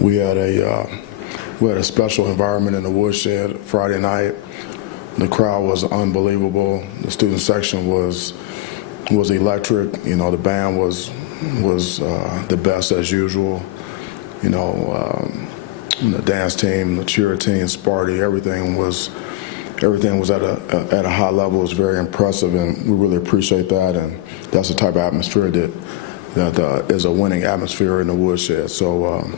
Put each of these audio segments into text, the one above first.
We had a special environment in the woodshed Friday night. The crowd was unbelievable. The student section was electric. You know, the band was the best as usual. You know, the dance team, the cheer team, Sparty, everything was at a high level. It was very impressive, and we really appreciate that. And that's the type of atmosphere that is a winning atmosphere in the woodshed. So,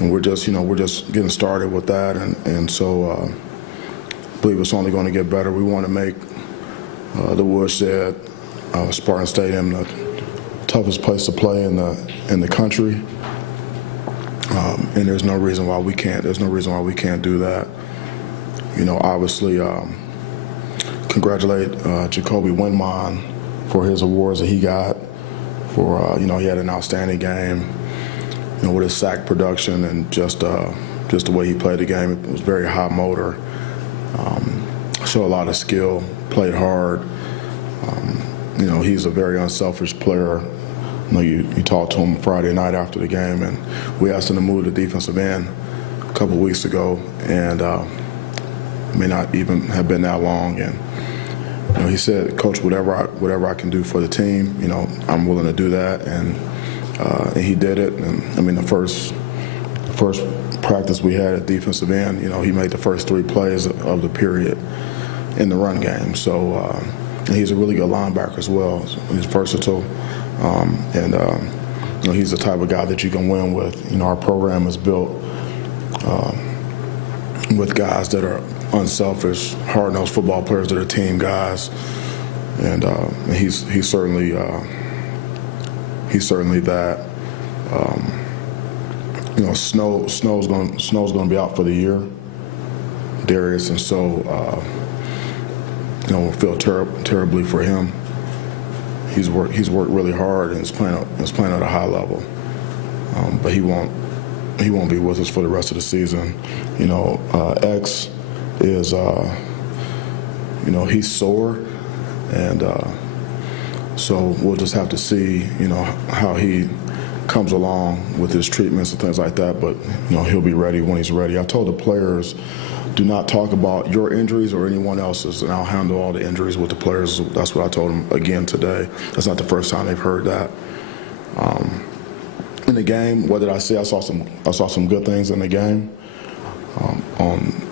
and we're just getting started with that, and so I believe it's only going to get better. We want to make the woodshed, Spartan Stadium, the toughest place to play in the country. And there's no reason why we can't. There's no reason why we can't do that. You know, obviously, congratulate Jacoby Windmon for his awards that he got. For he had an outstanding game. You know, with his sack production and just the way he played the game, it was very high motor. Showed a lot of skill, played hard. You know, he's a very unselfish player. You know, you talked to him Friday night after the game, and we asked him to move to defensive end a couple of weeks ago, and may not even have been that long. And you know, he said, "Coach, whatever I can do for the team, you know, I'm willing to do that." And he did it. And I mean, the first practice we had at defensive end, you know, he made the first 3 plays of the period in the run game. So and he's a really good linebacker as well. He's versatile, and you know, he's the type of guy that you can win with. You know, our program is built with guys that are unselfish, hard-nosed football players that are team guys, and he's certainly that. You know, Snow's going to be out for the year, Darius, and so you know, we'll feel terribly for him. He's worked really hard and is playing at a high level, but he won't be with us for the rest of the season. You know, X is you know, he's sore, and so we'll just have to see, you know, how he comes along with his treatments and things like that. But you know, he'll be ready when he's ready. I told the players, do not talk about your injuries or anyone else's, and I'll handle all the injuries with the players. That's what I told them again today. That's not the first time they've heard that. In the game, what did I see? I saw some good things in the game.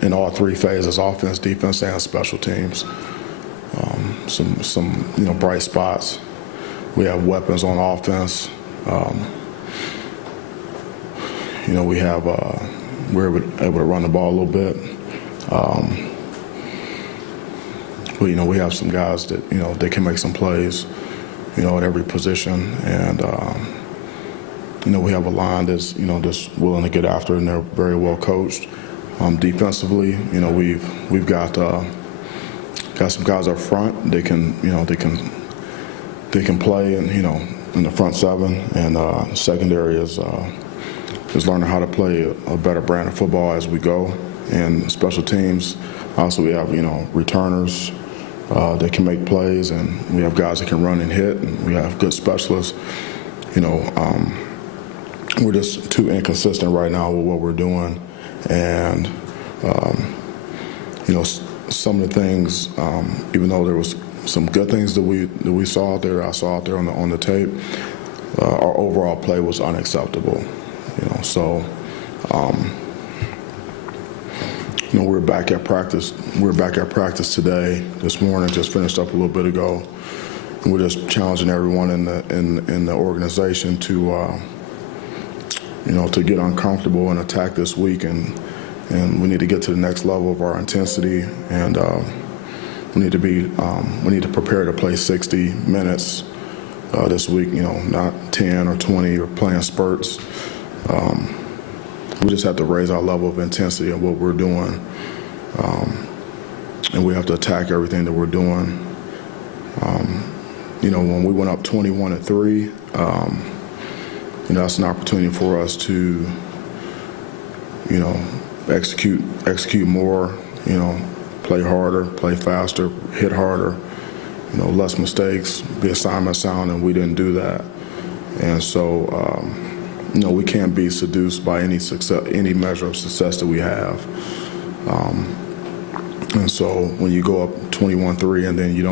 In all 3 phases: offense, defense, and special teams. Some you know, bright spots. We have weapons on offense. You know, we're able to run the ball a little bit. But you know, we have some guys that, you know, they can make some plays, you know, at every position, and you know, we have a line that's, you know, just willing to get after, and they're very well coached. Defensively, you know, we've got some guys up front. They can play, and you know, in the front 7, and secondary is learning how to play a better brand of football as we go. And special teams, also we have, you know, returners that can make plays, and we have guys that can run and hit, and we have good specialists. You know, we're just too inconsistent right now with what we're doing, and you know, some of the things, even though there was some good things that we saw out there, I saw out there on the tape, our overall play was unacceptable. You know, so you know, we're back at practice. We're back at practice today. This morning, just finished up a little bit ago, and we're just challenging everyone in the organization to you know, to get uncomfortable and attack this week, and we need to get to the next level of our intensity, and we need to prepare to play 60 minutes this week. You know, not 10 or 20 or playing spurts. We just have to raise our level of intensity in what we're doing, and we have to attack everything that we're doing. You know, when we went up 21-3, you know, that's an opportunity for us to, you know, execute more, you know, play harder, play faster, hit harder, you know, less mistakes, be assignment sound, and we didn't do that. And so, we can't be seduced by any success, any measure of success that we have. And so when you go up 21-3 and then you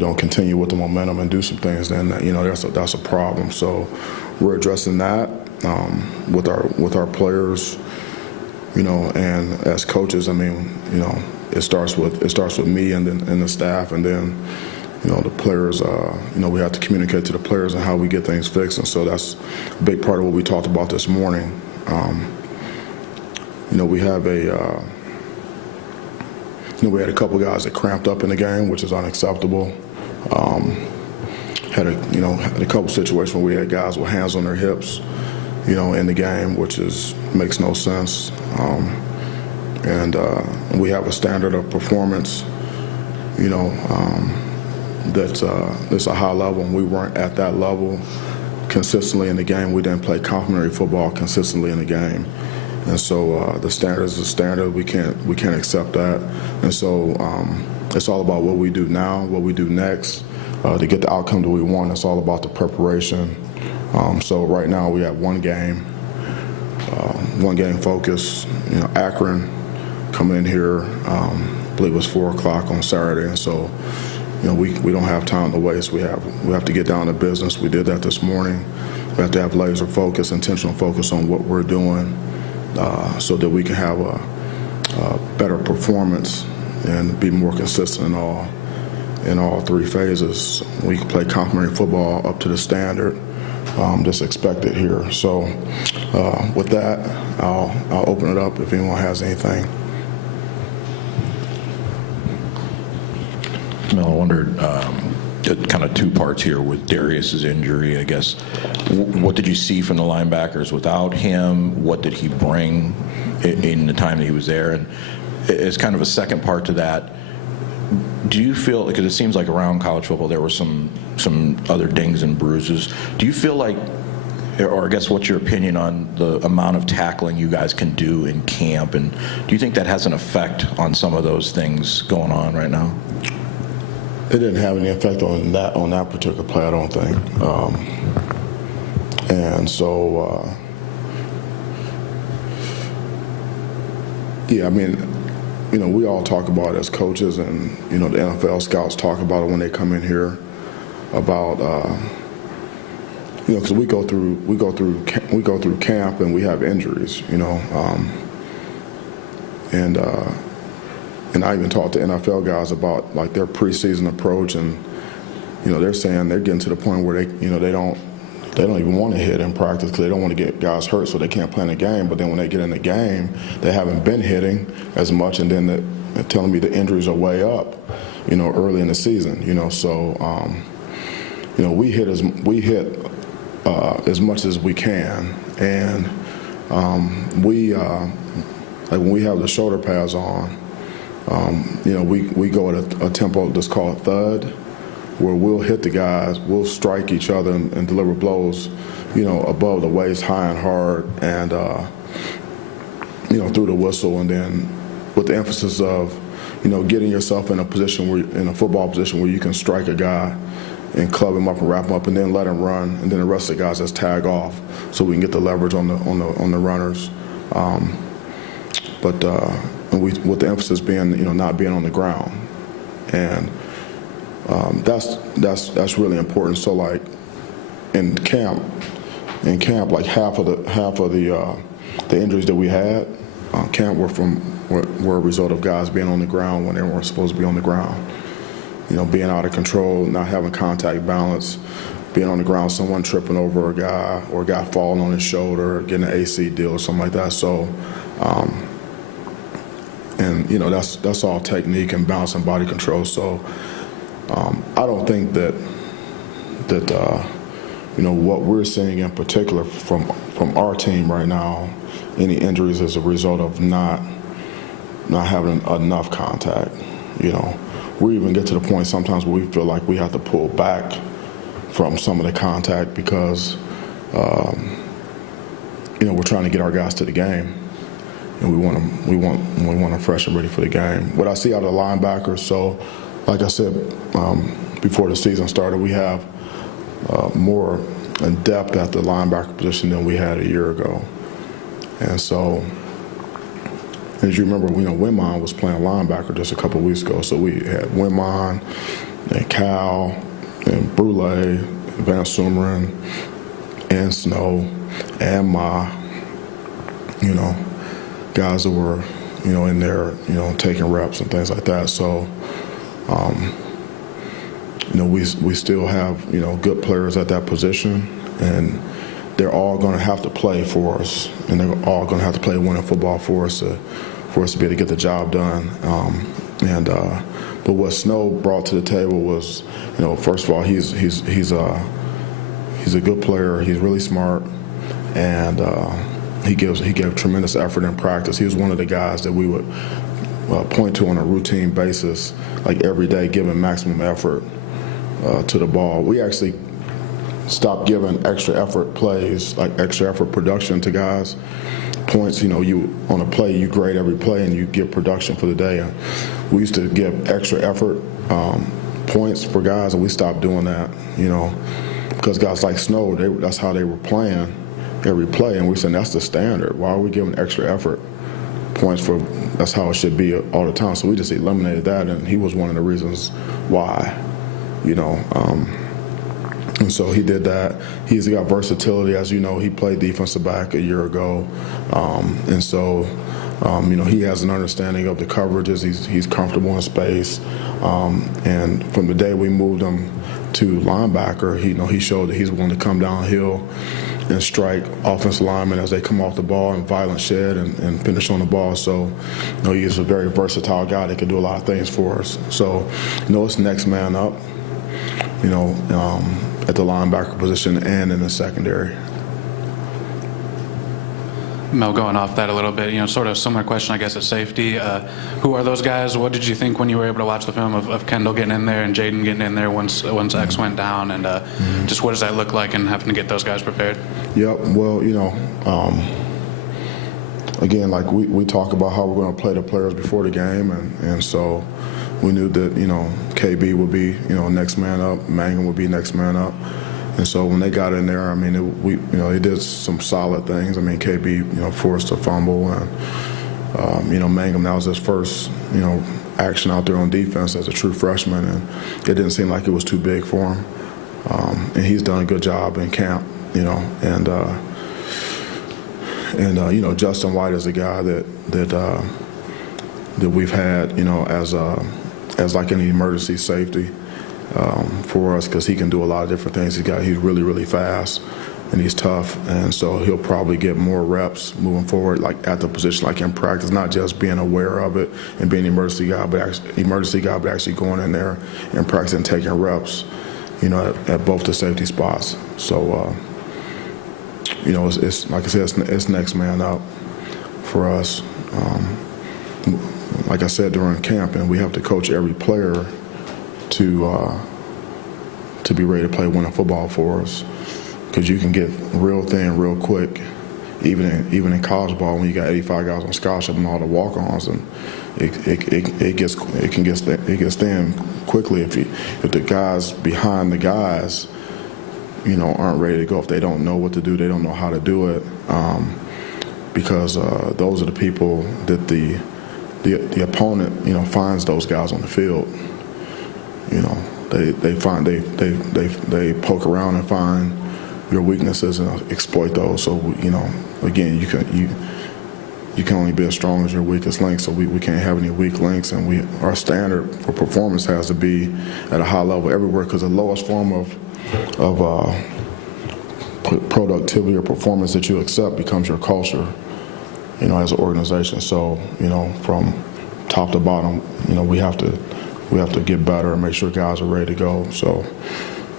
don't continue with the momentum and do some things, then that's a problem. So we're addressing that with our players, and as coaches. I mean, it starts with me and then the staff, and then the players. We have to communicate to the players and how we get things fixed, and so that's a big part of what we talked about this morning. We have we had a couple guys that cramped up in the game, which is unacceptable. Had a couple situations where we had guys with hands on their hips, in the game, which makes no sense. And we have a standard of performance, that's a high level, and we weren't at that level consistently in the game. We didn't play complementary football consistently in the game. And so the standard is the standard. We can't accept that. And so it's all about what we do now, what we do next to get the outcome that we want. It's all about the preparation. So right now we have one game focus. Akron coming in here, I believe it was 4 o'clock on Saturday, and so we don't have time to waste. We have to get down to business. We did that this morning. We have to have laser focus, intentional focus on what we're doing, so that we can have a better performance and be more consistent in all three phases. We can play complementary football up to the standard that's expected here. So with that, I'll open it up if anyone has anything. Mel, I wondered, kind of two parts here with Darius's injury, I guess. What did you see from the linebackers without him? What did he bring in the time that he was there? And as kind of a second part to that, do you feel, because it seems like around college football there were some other dings and bruises. Do you feel like, or I guess what's your opinion on the amount of tackling you guys can do in camp? And do you think that has an effect on some of those things going on right now? It didn't have any effect on that particular play, I don't think. And so, yeah, I mean, we all talk about it as coaches, and the NFL scouts talk about it when they come in here about, because we go through camp and we have injuries, and I even talked to NFL guys about like their preseason approach, and they're saying they're getting to the point where they don't even want to hit in practice because they don't want to get guys hurt, so they can't play in the game. But then when they get in the game, they haven't been hitting as much, and then they're telling me the injuries are way up, early in the season. So we hit as much as we can, and like when we have the shoulder pads on. We go at a tempo that's called thud, where we'll hit the guys, we'll strike each other and deliver blows, above the waist, high and hard, and through the whistle, and then with the emphasis of, getting yourself in a football position where you can strike a guy and club him up and wrap him up, and then let him run, and then the rest of the guys just tag off, so we can get the leverage on the runners. With the emphasis being, not being on the ground, and that's really important. So, like in camp, like half of the injuries that we had, camp were a result of guys being on the ground when they weren't supposed to be on the ground. Being out of control, not having contact balance, being on the ground, someone tripping over a guy, or a guy falling on his shoulder, getting an AC deal or something like that. So. And that's all technique and balance and body control. So I don't think that what we're seeing in particular from our team right now, any injuries as a result of not having enough contact. We even get to the point sometimes where we feel like we have to pull back from some of the contact because we're trying to get our guys to the game. And we want them fresh and ready for the game. What I see out of the linebackers, so like I said before the season started, we have more depth at the linebacker position than we had a year ago. And so, as you remember, Winmon was playing linebacker just a couple of weeks ago. So we had Winmon and Cal and Brule, and Van Sumeren, and Snow, and Ma, guys that were, in there, taking reps and things like that. So, we still have, good players at that position, and they're all going to have to play for us, and they're all going to have to play winning football for us to be able to get the job done. But what Snow brought to the table was, first of all, he's a good player. He's really smart, and he gave tremendous effort in practice. He was one of the guys that we would point to on a routine basis, like every day, giving maximum effort to the ball. We actually stopped giving extra effort plays, like extra effort production to guys. Points, you on a play, you grade every play and you give production for the day. And we used to give extra effort points for guys, and we stopped doing that, because guys like Snow, that's how they were playing every play, and we said that's the standard. Why are we giving extra effort points for? That's how it should be all the time. So we just eliminated that, and he was one of the reasons why, And so he did that. He's got versatility. As you know, he played defensive back a year ago. And so, he has an understanding of the coverages. He's comfortable in space. And from the day we moved him to linebacker, he showed that he's willing to come downhill and strike offensive linemen as they come off the ball and violent shed and finish on the ball. So, he is a very versatile guy that can do a lot of things for us. So, it's next man up, at the linebacker position and in the secondary. Mel, going off that a little bit, sort of similar question, I guess, at safety. Who are those guys? What did you think when you were able to watch the film of Kendall getting in there and Jaden getting in there once X went down? And just what does that look like and having to get those guys prepared? Yep. Well, again, like we talk about how we're going to play the players before the game, and so we knew that, KB would be, next man up, Mangum would be next man up. And so when they got in there, they did some solid things. KB, forced a fumble, and, Mangum, that was his first, action out there on defense as a true freshman, and it didn't seem like it was too big for him. And he's done a good job in camp, and Justin White is a guy that we've had, as like an emergency safety for us, because he can do a lot of different things. He's really, really fast, and he's tough, and so he'll probably get more reps moving forward, like at the position, like in practice, not just being aware of it and being an emergency guy, but actually going in there and practicing, taking reps, at both the safety spots. So, it's like I said, it's next man up for us. Like I said during camp, and we have to coach every player to be ready to play winning football for us, because you can get real thin real quick, even in college ball when you got 85 guys on scholarship and all the walk-ons, and it gets thin quickly if the guys behind the guys aren't ready to go, if they don't know what to do, they don't know how to do it, because those are the people that the opponent, finds those guys on the field. They poke around and find your weaknesses and exploit those. So again, you can only be as strong as your weakest link. So we can't have any weak links, and our standard for performance has to be at a high level everywhere, because the lowest form of productivity or performance that you accept becomes your culture, as an organization. So, from top to bottom, we have to get better and make sure guys are ready to go. So,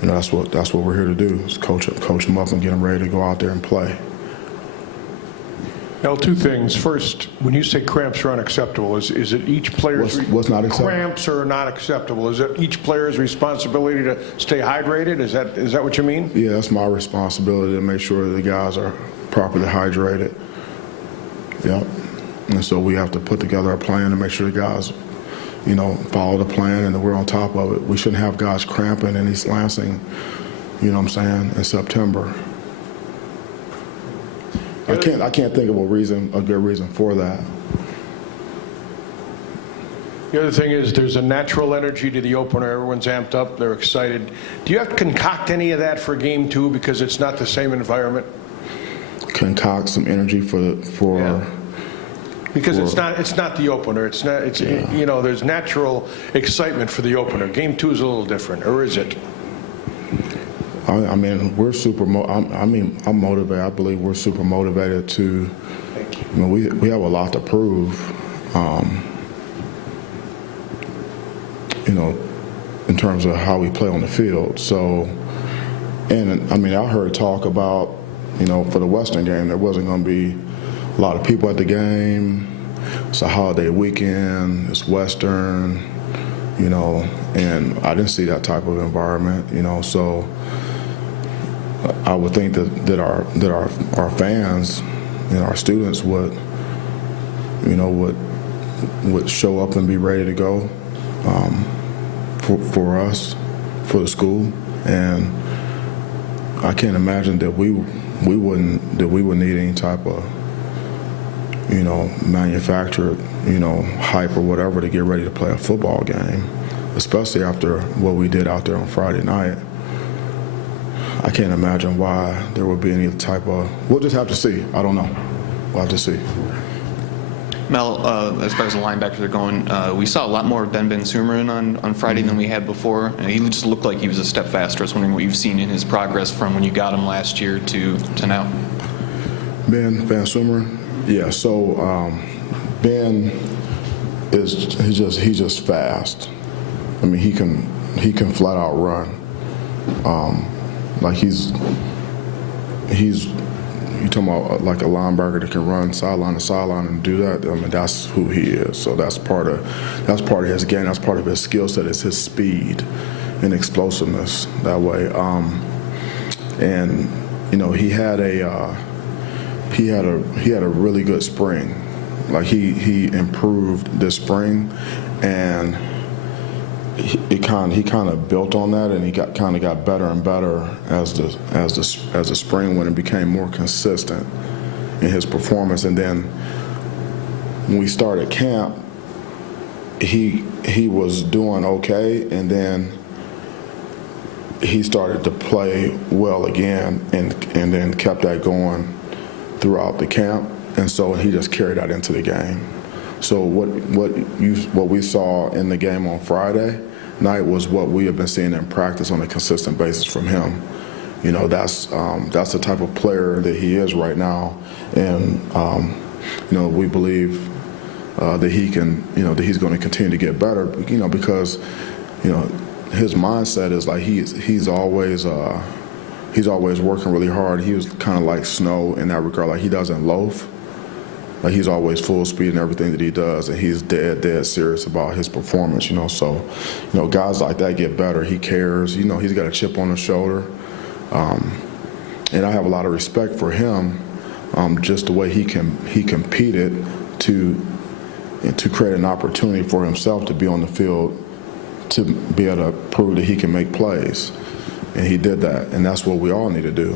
that's what we're here to do, is coach them up and get them ready to go out there and play. Now, two things. First, when you say cramps are unacceptable, is it each player's what's not acceptable? Cramps are not acceptable. Is it each player's responsibility to stay hydrated? Is that what you mean? Yeah, that's my responsibility to make sure the guys are properly hydrated. Yep. And so we have to put together a plan to make sure the guys, follow the plan and that we're on top of it. We shouldn't have guys cramping in East Lansing, you know what I'm saying, in September. I can't think of a good reason for that. The other thing is there's a natural energy to the opener. Everyone's amped up. They're excited. Do you have to concoct any of that for game two because it's not the same environment? Concoct some energy for Yeah. Because it's not the opener. It's not. It's you know, there's natural excitement for the opener. Game two is a little different, or is it? I mean, we're super. I'm motivated. I believe we're super motivated to. You know, we have a lot to prove. You know, in terms of how we play on the field. So, and I mean, I heard talk about, you know, for the Western game, there wasn't going to be a lot of people at the game. It's a holiday weekend. It's Western, you know, and I didn't see that type of environment, you know. So, I would think that our fans and our students would, you know, would show up and be ready to go. For us, for the school, and I can't imagine that we would need any type of, you know, manufactured, you know, hype or whatever to get ready to play a football game, especially after what we did out there on Friday night. I can't imagine why there would be any type of. We'll just have to see. I don't know. We'll have to see. Mel, as far as the linebackers are going, we saw a lot more of Ben Sumerman on Friday than we had before. He just looked like he was a step faster. I was wondering what you've seen in his progress from when you got him last year to now. Ben Sumerman, yeah. So Ben he's just fast. I mean, he can flat out run. Like he's you talking about like a linebacker that can run sideline to sideline and do that. I mean, that's who he is. So that's part of his game. That's part of his skill set. Is his speed and explosiveness that way. And you know, he had a really good spring. Like he improved this spring, and he kind of built on that, and he got better and better as the spring went and became more consistent in his performance. And then when we started camp, he was doing okay, and then he started to play well again, and then kept that going throughout the camp, and so he just carried that into the game. So what we saw in the game on Friday night was what we have been seeing in practice on a consistent basis from him. You know, that's the type of player that he is right now, and you know, we believe that he can, you know, that he's going to continue to get better. You know, because you know his mindset is like he's always working really hard. He was kind of like Snow in that regard. Like he doesn't loaf. Like he's always full speed in everything that he does, and he's dead serious about his performance, you know. So, you know, guys like that get better. He cares. You know, he's got a chip on his shoulder, and I have a lot of respect for him, just the way he competed to create an opportunity for himself to be on the field, to be able to prove that he can make plays, and he did that, and that's what we all need to do.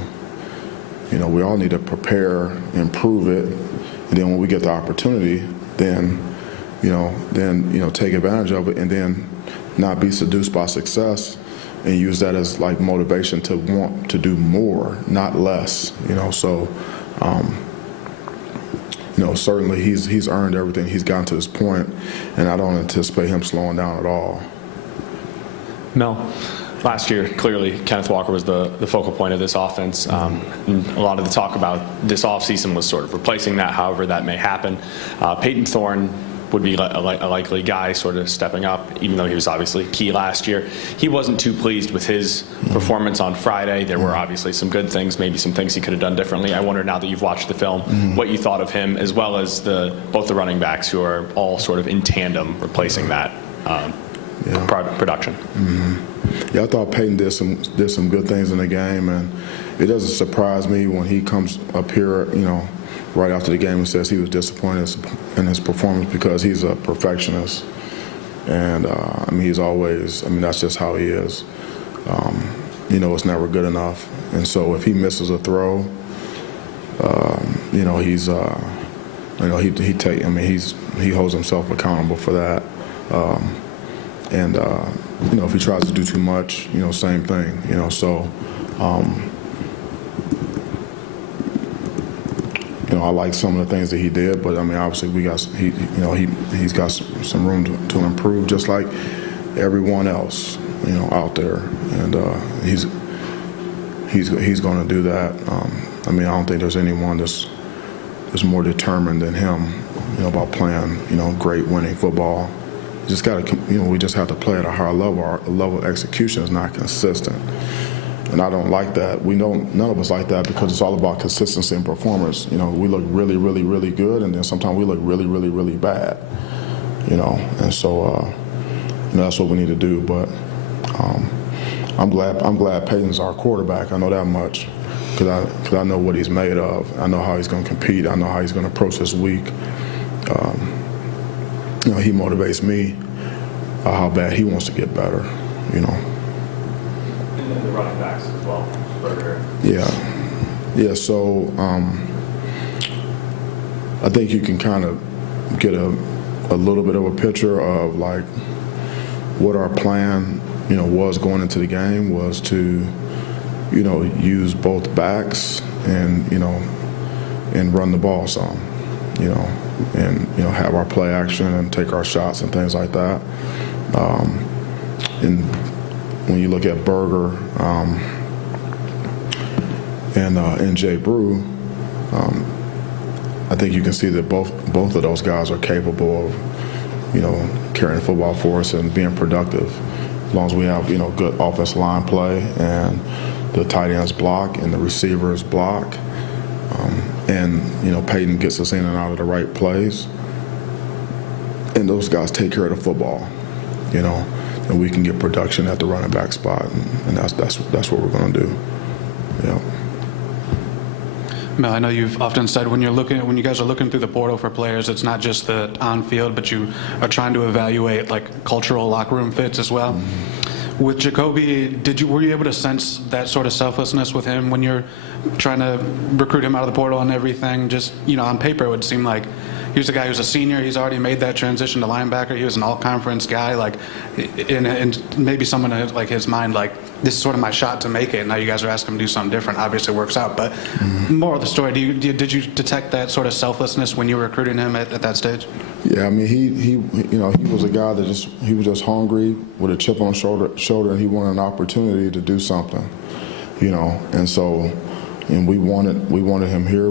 You know, we all need to prepare and prove it. And then when we get the opportunity, then take advantage of it, and then not be seduced by success, and use that as like motivation to want to do more, not less. You know, so you know, certainly he's earned everything he's gotten to this point, and I don't anticipate him slowing down at all. Mel, last year, clearly, Kenneth Walker was the focal point of this offense. And a lot of the talk about this offseason was sort of replacing that, however that may happen. Peyton Thorne would be a likely guy sort of stepping up, even though he was obviously key last year. He wasn't too pleased with his performance on Friday. There were obviously some good things, maybe some things he could have done differently. I wonder, now that you've watched the film, what you thought of him, as well as both the running backs who are all sort of in tandem replacing that production. Yeah, I thought Peyton did some good things in the game, and it doesn't surprise me when he comes up here, you know, right after the game and says he was disappointed in his performance, because he's a perfectionist, and I mean, he's always, I mean, that's just how he is. it's never good enough. And so if he misses a throw, he's he holds himself accountable for that. If he tries to do too much, same thing. I like some of the things that he did, but obviously he's got some room to improve, just like everyone else, out there, and he's going to do that. I don't think there's anyone that's more determined than him, about playing, great winning football. We just have to play at a higher level. Our level of execution is not consistent. And I don't like that. We know none of us like that, because it's all about consistency and performance. We look really, really, really good, and then sometimes we look really, really, really bad. And so that's what we need to do. But I'm glad Peyton's our quarterback. I know that much, because I know what he's made of. I know how he's going to compete. I know how he's going to approach this week. He motivates me, how bad he wants to get better. And then the running backs as well. Burger. Yeah. So I think you can kind of get a little bit of a picture of like what our plan, was going into the game, was to, use both backs and run the ball some, and have our play action and take our shots and things like that. And when you look at Berger and Jay Brew, I think you can see that both of those guys are capable of, carrying the football for us and being productive, as long as we have, good offensive line play and the tight ends block and the receivers block, and Peyton gets us in and out of the right plays, and those guys take care of the football, and we can get production at the running back spot, and that's what we're going to do. Yeah. Mel, I know you've often said when you guys are looking through the portal for players, it's not just the on-field, but you are trying to evaluate like cultural locker room fits as well. Mm-hmm. With Jacoby, were you able to sense that sort of selflessness with him when you're trying to recruit him out of the portal and everything? Just, on paper, it would seem like he's a guy who's a senior. He's already made that transition to linebacker. He was an all-conference guy. Like, and maybe someone in like his mind, like, this is sort of my shot to make it. Now you guys are asking him to do something different. Obviously, it works out. But more of the story, did you detect that sort of selflessness when you were recruiting him at that stage? Yeah, he was a guy that he was just hungry with a chip on his shoulder, and he wanted an opportunity to do something, and so. And we wanted him here,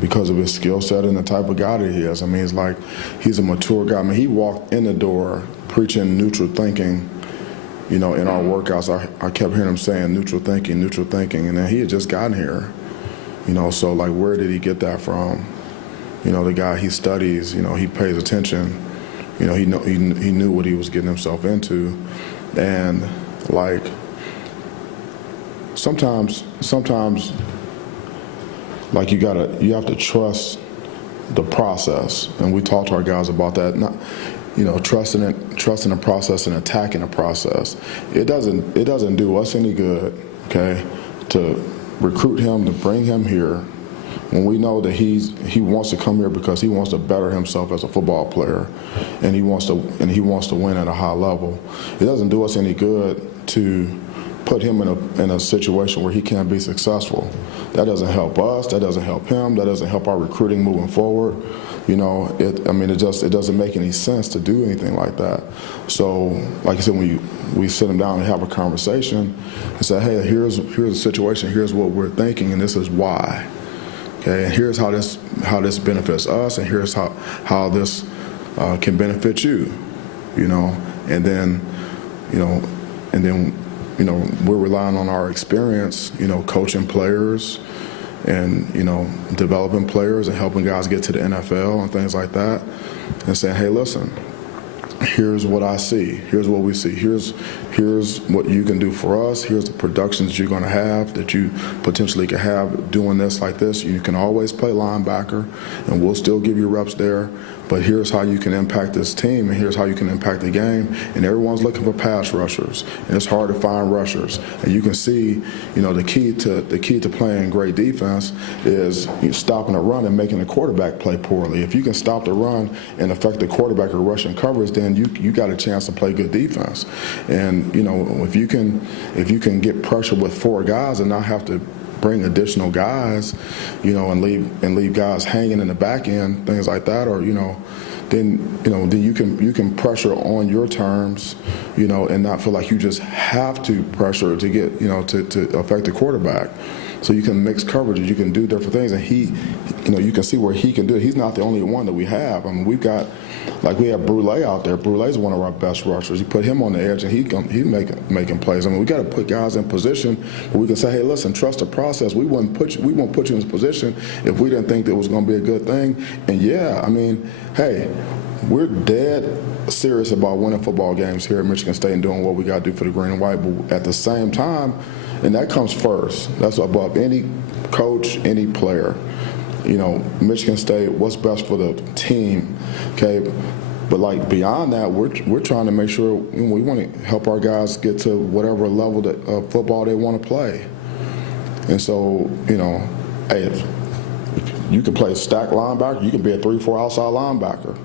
because of his skill set and the type of guy that he is. It's like he's a mature guy. He walked in the door preaching neutral thinking, in our workouts. I kept hearing him saying neutral thinking, and then he had just gotten here, So like, where did he get that from? The guy, he studies, he pays attention, he knew what he was getting himself into, and like sometimes. Like you have to trust the process, and we talk to our guys about that. Not, trusting the process and attacking the process. It doesn't do us any good, okay, to recruit him, to bring him here, when we know that he wants to come here because he wants to better himself as a football player, and he wants to win at a high level. It doesn't do us any good to put him in a situation where he can't be successful. That doesn't help us. That doesn't help him. That doesn't help our recruiting moving forward. It doesn't make any sense to do anything like that. So, like I said, when we sit him down and have a conversation and say, hey, here's the situation. Here's what we're thinking, and this is why. Okay, and here's how this benefits us, and here's how this can benefit you. And then we're relying on our experience, coaching players and, developing players and helping guys get to the NFL and things like that, and saying, hey, listen, here's what I see. Here's what we see. Here's here's what you can do for us. Here's the productions you're going to have that you potentially could have doing this like this. You can always play linebacker, and we'll still give you reps there. But here's how you can impact this team, and here's how you can impact the game. And everyone's looking for pass rushers, and it's hard to find rushers. And you can see, the key to playing great defense is stopping the run and making the quarterback play poorly. If you can stop the run and affect the quarterback or rushing coverage, then you got a chance to play good defense. And if you can get pressure with 4 guys and not have to bring additional guys, and leave guys hanging in the back end, things like that, or then you can pressure on your terms, and not feel like you just have to pressure to get to affect the quarterback. So you can mix coverages, you can do different things, and you can see where he can do it. He's not the only one that we have. I mean, we have Brule out there. Brule's one of our best rushers. You put him on the edge, and he's making plays. I mean, we got to put guys in position where we can say, hey, listen, trust the process. We won't put you in this position if we didn't think that it was going to be a good thing. And yeah, I mean, hey, we're dead serious about winning football games here at Michigan State and doing what we got to do for the green and white. But at the same time, and that comes first. That's above any coach, any player. Michigan State, what's best for the team, okay? But beyond that, we're trying to make sure we want to help our guys get to whatever level of football they want to play. And so, hey, if you can play stack linebacker, you can be a 3-4 outside linebacker.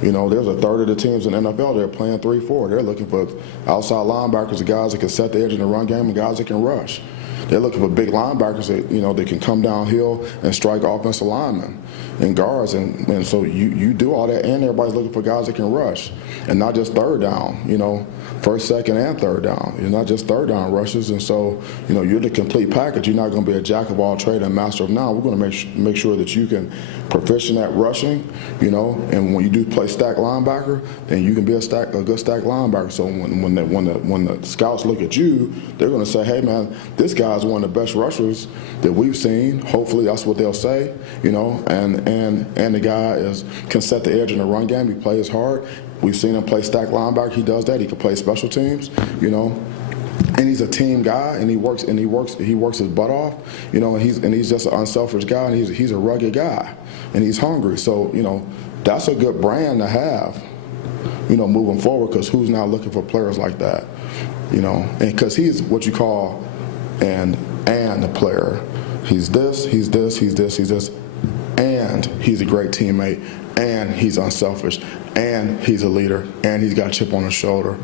There's a third of the teams in the NFL, they're playing 3-4. They're looking for outside linebackers, the guys that can set the edge in the run game and guys that can rush. They're looking for big linebackers that, that can come downhill and strike offensive linemen and guards. And so you do all that, and everybody's looking for guys that can rush and not just third down, first, second, and third down. You're not just third down rushes. And so, you're the complete package. You're not going to be a jack of all trade and master of none. We're going to make sure that you can proficient at rushing, and when you do play stack linebacker, then you can be a good stack linebacker. So when the scouts look at you, they're going to say, hey, man, this guy's one of the best rushers that we've seen. Hopefully that's what they'll say, and the guy can set the edge in the run game. He plays hard. We've seen him play stack linebacker. He does that. He can play special teams, and he's a team guy, and he works his butt off, and he's just an unselfish guy, and he's a rugged guy, and he's hungry. So that's a good brand to have, moving forward, because who's now looking for players like that, and because he's what you call and the player. He's this, and he's a great teammate, and he's unselfish, and he's a leader, and he's got a chip on his shoulder,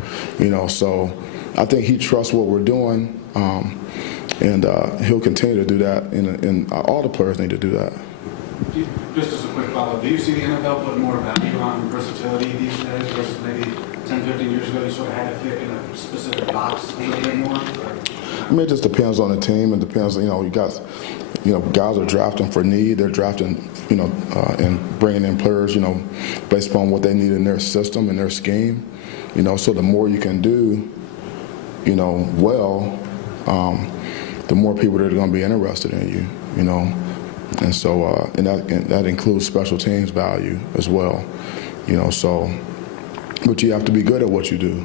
so I think he trusts what we're doing, and he'll continue to do that, and all the players need to do that. Just as a quick follow-up, do you see the NFL put more value on versatility these days versus maybe 10, 15 years ago? You sort of had to fit in a specific box a little bit more? I mean, it just depends on the team. It depends, guys are drafting for need. They're drafting, and bringing in players, based upon what they need in their system and their scheme. So the more you can do, the more people that are going to be interested in you, And so, and that includes special teams value as well, So, but you have to be good at what you do,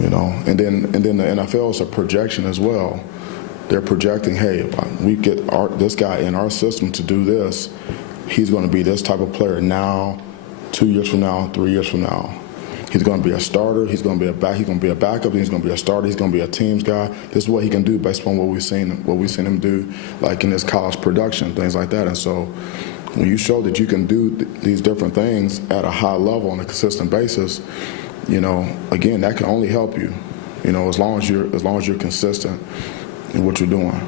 And then the NFL is a projection as well. They're projecting, hey, if we get this guy in our system to do this, he's going to be this type of player now, 2 years from now, 3 years from now. He's going to be a starter. He's going to be he's going to be a backup. He's going to be a starter. He's going to be a teams guy. This is what he can do based upon what we've seen him do, like in his college production, things like that. And so, when you show that you can do these different things at a high level on a consistent basis, again, that can only help you, as long as you're consistent in what you're doing.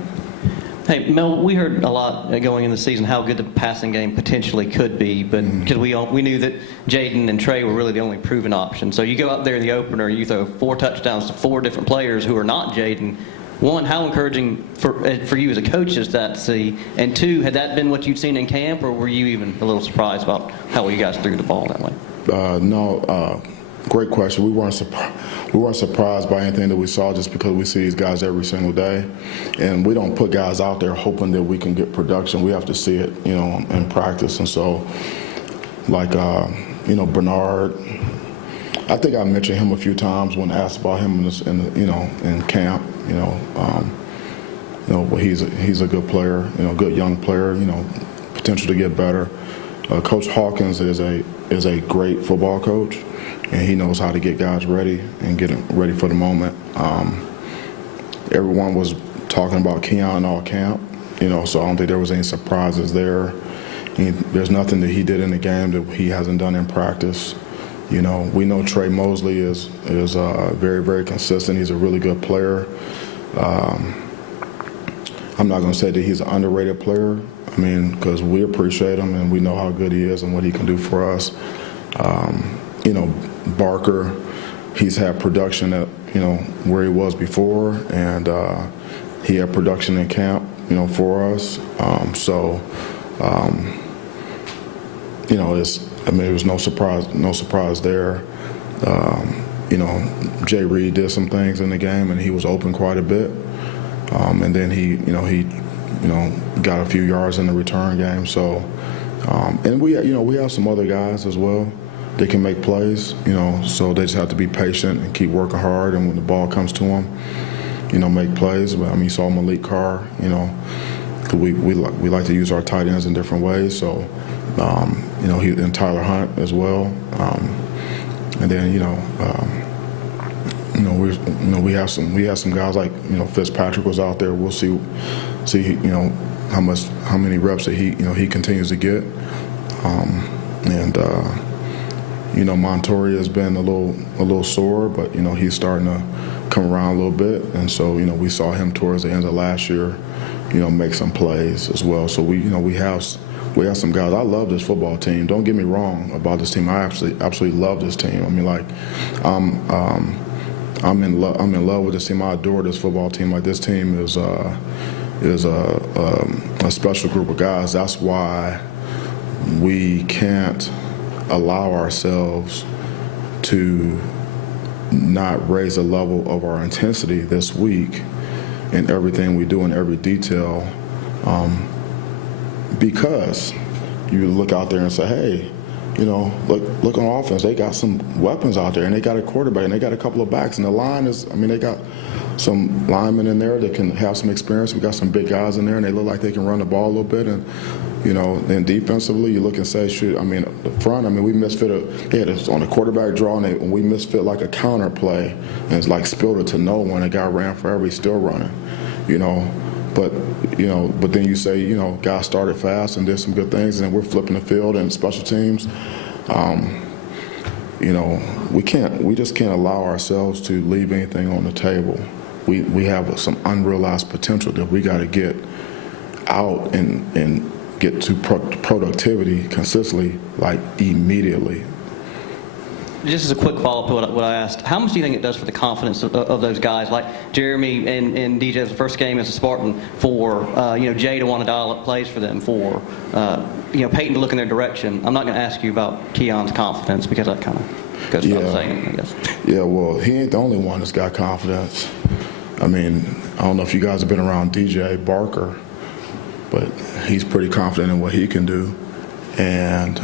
Hey, Mel, we heard a lot going in the season how good the passing game potentially could be, but because we knew that Jaden and Trey were really the only proven option. So you go out there in the opener, you throw 4 touchdowns to 4 different players who are not Jaden. One, how encouraging for you as a coach is that to see? And 2, had that been what you'd seen in camp, or were you even a little surprised about how well you guys threw the ball that way? No. Great question. We weren't surprised by anything that we saw, just because we see these guys every single day, and we don't put guys out there hoping that we can get production. We have to see it, in practice. And so, like Bernard, I think I mentioned him a few times when asked about him in camp. But he's a good player, good young player, potential to get better. Coach Hawkins is a great football coach, and he knows how to get guys ready and get them ready for the moment. Everyone was talking about Keon all camp, so I don't think there was any surprises there. There's nothing that he did in the game that he hasn't done in practice. We know Trey Mosley is very, very consistent. He's a really good player. I'm not going to say that he's an underrated player. Because we appreciate him and we know how good he is and what he can do for us. Barker, he's had production at where he was before, and he had production in camp, for us. It was no surprise there. Jay Reed did some things in the game, and he was open quite a bit. And then he got a few yards in the return game. So, and we have some other guys as well. They can make plays, so they just have to be patient and keep working hard. And when the ball comes to them, make plays. But you saw Malik Carr. We like to use our tight ends in different ways. So, he and Tyler Hunt as well. And then we have some guys like Fitzpatrick was out there. We'll see how many reps that he continues to get. Montoya has been a little sore, but he's starting to come around a little bit, and so we saw him towards the end of last year, make some plays as well. So we have some guys. I love this football team. Don't get me wrong about this team. I absolutely love this team. I'm in love with this team. I adore this football team. Like, this team is a special group of guys. That's why we can't allow ourselves to not raise the level of our intensity this week in everything we do in every detail, because you look out there and say, hey, look on offense. They got some weapons out there, and they got a quarterback, and they got a couple of backs, and the line is. They got some linemen in there that can have some experience. We got some big guys in there, and they look like they can run the ball a little bit. And then defensively, you look and say, shoot. The front. We misfit. They had us on a quarterback draw, and we misfit like a counter play, and it's like spilled it to no one. The guy ran forever. He's still running. But then you say, guys started fast and did some good things, and we're flipping the field and special teams. We just can't allow ourselves to leave anything on the table. We have some unrealized potential that we got to get out and get to productivity consistently, like immediately. Just as a quick follow-up to what I asked, how much do you think it does for the confidence of those guys, like Jeremy and DJ's first game as a Spartan, for Jay to want to dial up plays for them, for Peyton to look in their direction? I'm not going to ask you about Keon's confidence, because that kind of goes without saying, I guess. Yeah, well, he ain't the only one that's got confidence. I don't know if you guys have been around DJ Barker, but he's pretty confident in what he can do. And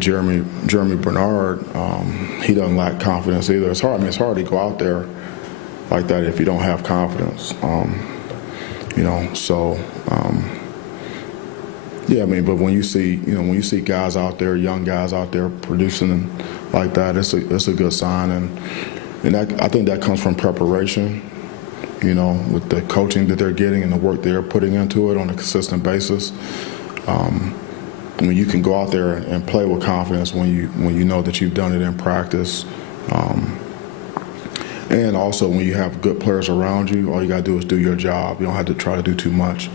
Jeremy Bernard, he doesn't lack confidence either. It's hard. It's hard to go out there like that if you don't have confidence. But when you see guys out there, young guys out there producing like that, it's a good sign, and I think that comes from preparation. With the coaching that they're getting and the work they're putting into it on a consistent basis. You can go out there and play with confidence when you know that you've done it in practice. And also when you have good players around you, all you got to do is do your job. You don't have to try to do too much.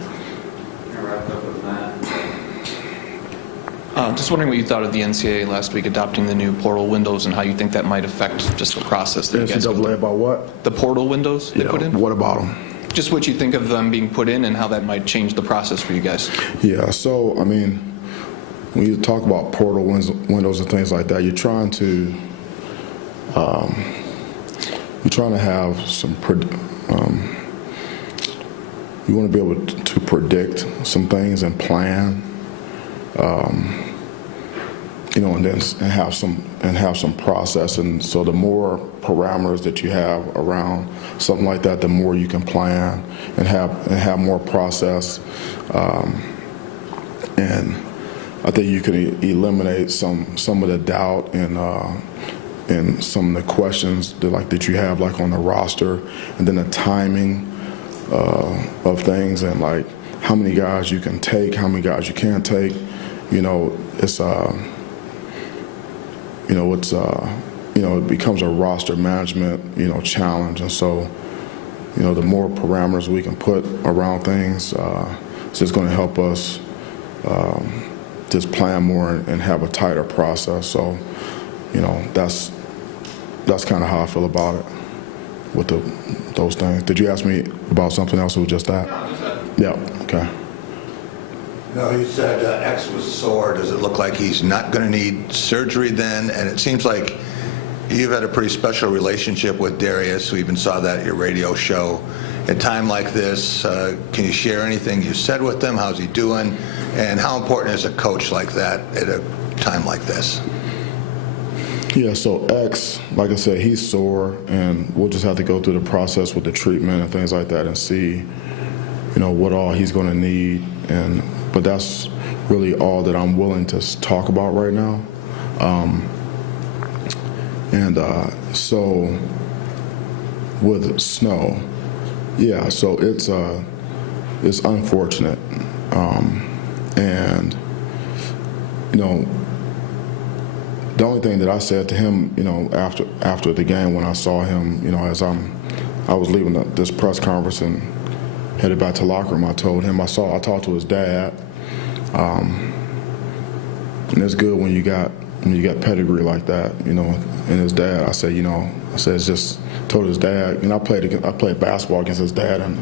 Just wondering what you thought of the NCAA last week adopting the new portal windows and how you think that might affect just the process that you guys go NCAA through. about what? The portal windows they put in? What about them? Just what you think of them being put in and how that might change the process for you guys. Yeah, so, when you talk about portal windows and things like that, you're trying to have some, you want to be able to predict some things and plan. and have some process. And so the more parameters that you have around something like that, the more you can plan and have more process. And I think you can eliminate some of the doubt and some of the questions that you have like on the roster, and then the timing of things, and like how many guys you can take, how many guys you can't take. It becomes a roster management, challenge. And so, the more parameters we can put around things, it's just going to help us just plan more and have a tighter process. So, that's kind of how I feel about it with those things. Did you ask me about something else, or was just that? No, just that. Yeah, okay. No, you said X was sore. Does it look like he's not going to need surgery then? And it seems like you've had a pretty special relationship with Darius. We even saw that at your radio show. At a time like this, can you share anything you said with him? How's he doing? And how important is a coach like that at a time like this? Yeah, so X, like I said, he's sore, and we'll just have to go through the process with the treatment and things like that and see, what all he's going to need. But that's really all that I'm willing to talk about right now. So with Snow, yeah, so it's unfortunate. And, the only thing that I said to him, after the game when I saw him, as I was leaving this press conference and headed back to locker room, I told him I talked to his dad, and it's good when you got pedigree like that, and his dad. I said, it's just told his dad. I played basketball against his dad, and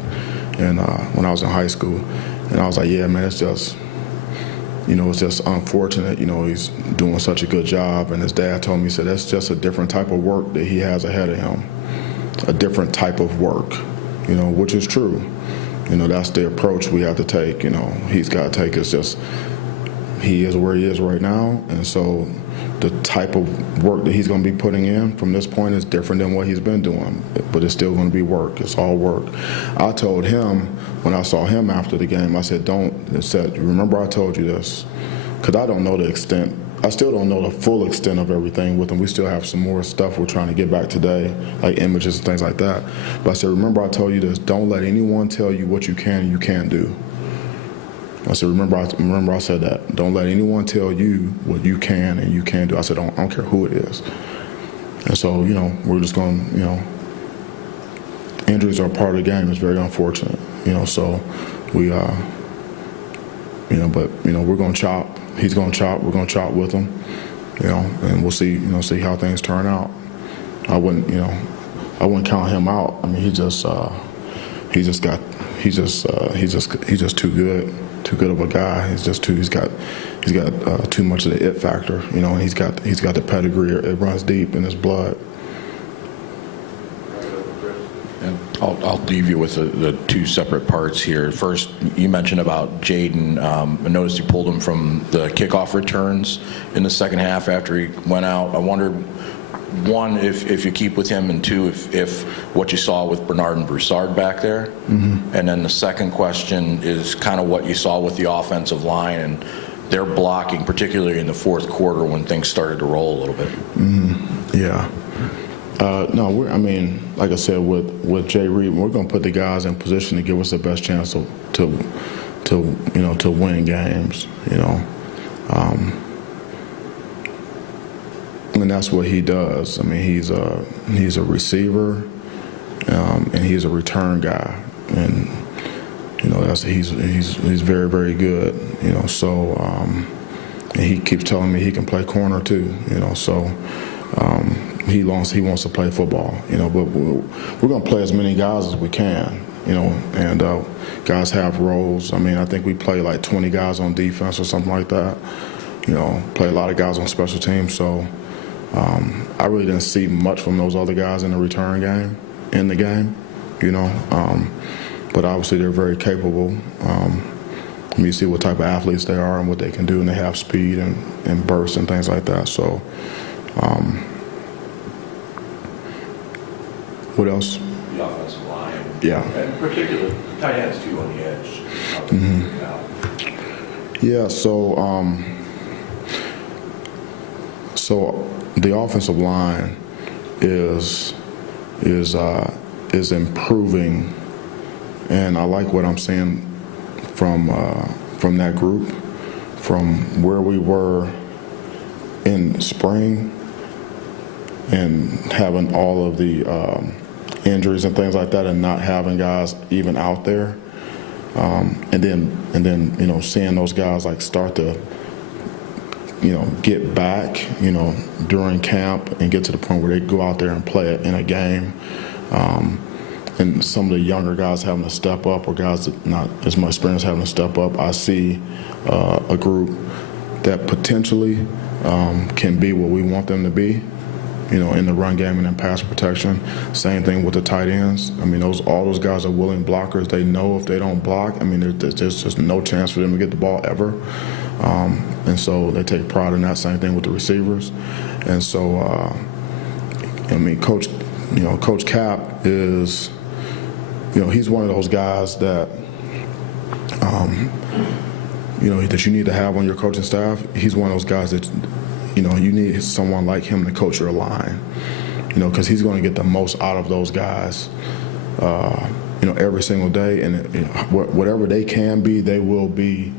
when I was in high school, and I was like, yeah, man, it's just unfortunate. He's doing such a good job, and his dad told me, he said, that's just a different type of work that he has ahead of him, a different type of work, which is true. That's the approach we have to take. He's got to take. It's just he is where he is right now, and so the type of work that he's going to be putting in from this point is different than what he's been doing, but it's still going to be work. It's all work. I told him when I saw him after the game, I said, remember I told you this, because I don't know the extent. I still don't know the full extent of everything with him. We still have some more stuff we're trying to get back today, like images and things like that. But I said, remember I told you this, don't let anyone tell you what you can and you can't do. I said, remember I said that. Don't let anyone tell you what you can and you can't do. I said, I don't care who it is. And so, we're just going, injuries are part of the game. It's very unfortunate, so we, but, we're going to chop. He's going to chop. We're going to chop with him, and we'll see, see how things turn out. I wouldn't count him out. I mean, he's just too good of a guy. He's got too much of the it factor, and he's got the pedigree. It runs deep in his blood. And I'll leave you with the two separate parts here. First, you mentioned about Jaden. I noticed you pulled him from the kickoff returns in the second half after he went out. I wondered, one, if you keep with him, and two, if what you saw with Bernard and Broussard back there. Mm-hmm. And then the second question is kind of what you saw with the offensive line and their blocking, particularly in the fourth quarter when things started to roll a little bit. Mm-hmm. Yeah. No, like I said, with Jay Reed, we're going to put the guys in position to give us the best chance to win games. And that's what he does. I mean, he's a receiver, and he's a return guy, and he's very, very good. So and he keeps telling me he can play corner too. So. He wants to play football, but we're going to play as many guys as we can, and guys have roles. I mean, I think we play like 20 guys on defense or something like that, play a lot of guys on special teams. So I really didn't see much from those other guys in the return game, but obviously they're very capable. You see what type of athletes they are and what they can do, and they have speed and burst and things like that. So, what else? The offensive line. Yeah. And particularly tight ends too on the edge. Yeah. So the offensive line is improving, and I like what I'm seeing from that group, from where we were in spring and having all of the injuries and things like that, and not having guys even out there, and then seeing those guys like start to get back during camp and get to the point where they go out there and play it in a game. And some of the younger guys having to step up, or guys that not as much experience having to step up. I see a group that potentially can be what we want them to be, in the run game and in pass protection. Same thing with the tight ends. I mean, all those guys are willing blockers. They know if they don't block, there's just no chance for them to get the ball ever. And so they take pride in that. Same thing with the receivers. And so, Coach Cap is, he's one of those guys that, that you need to have on your coaching staff. He's one of those guys that, you need someone like him to coach your line, because he's going to get the most out of those guys, every single day. And whatever they can be, they will be,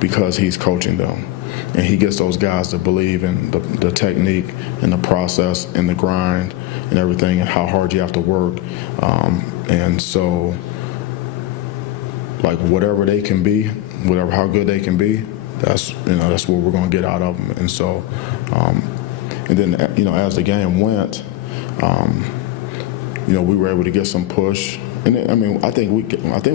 because he's coaching them. And he gets those guys to believe in the technique and the process and the grind and everything, and how hard you have to work. And so, like, whatever they can be, how good they can be, that's what we're going to get out of them. And so, and then, as the game went, we were able to get some push. And I think we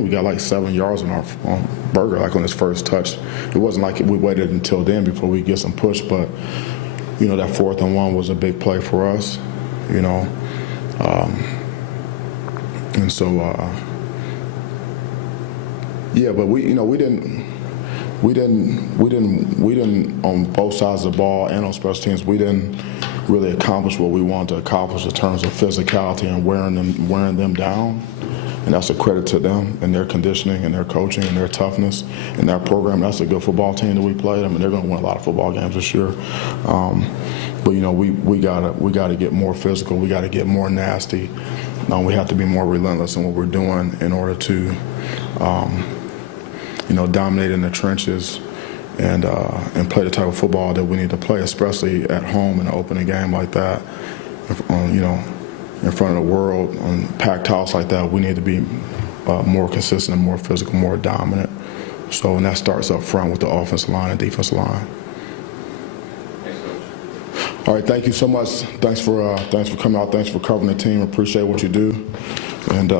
got like 7 yards on Berger, like on his first touch. It wasn't like we waited until then before we get some push, but that 4th and 1 was a big play for us. And so but we didn't on both sides of the ball and on special teams, we didn't really accomplish what we wanted to accomplish in terms of physicality and wearing them down. And that's a credit to them and their conditioning and their coaching and their toughness and their program. That's a good football team that we played. They're going to win a lot of football games this year. But we gotta get more physical. We got to get more nasty. We have to be more relentless in what we're doing in order to, dominate in the trenches and play the type of football that we need to play, especially at home in an opening game like that. In front of the world, on packed house like that, we need to be more consistent and more physical, more dominant. So, and that starts up front with the offensive line and defensive line. All right, thank you so much. Thanks for coming out. Thanks for covering the team. Appreciate what you do. And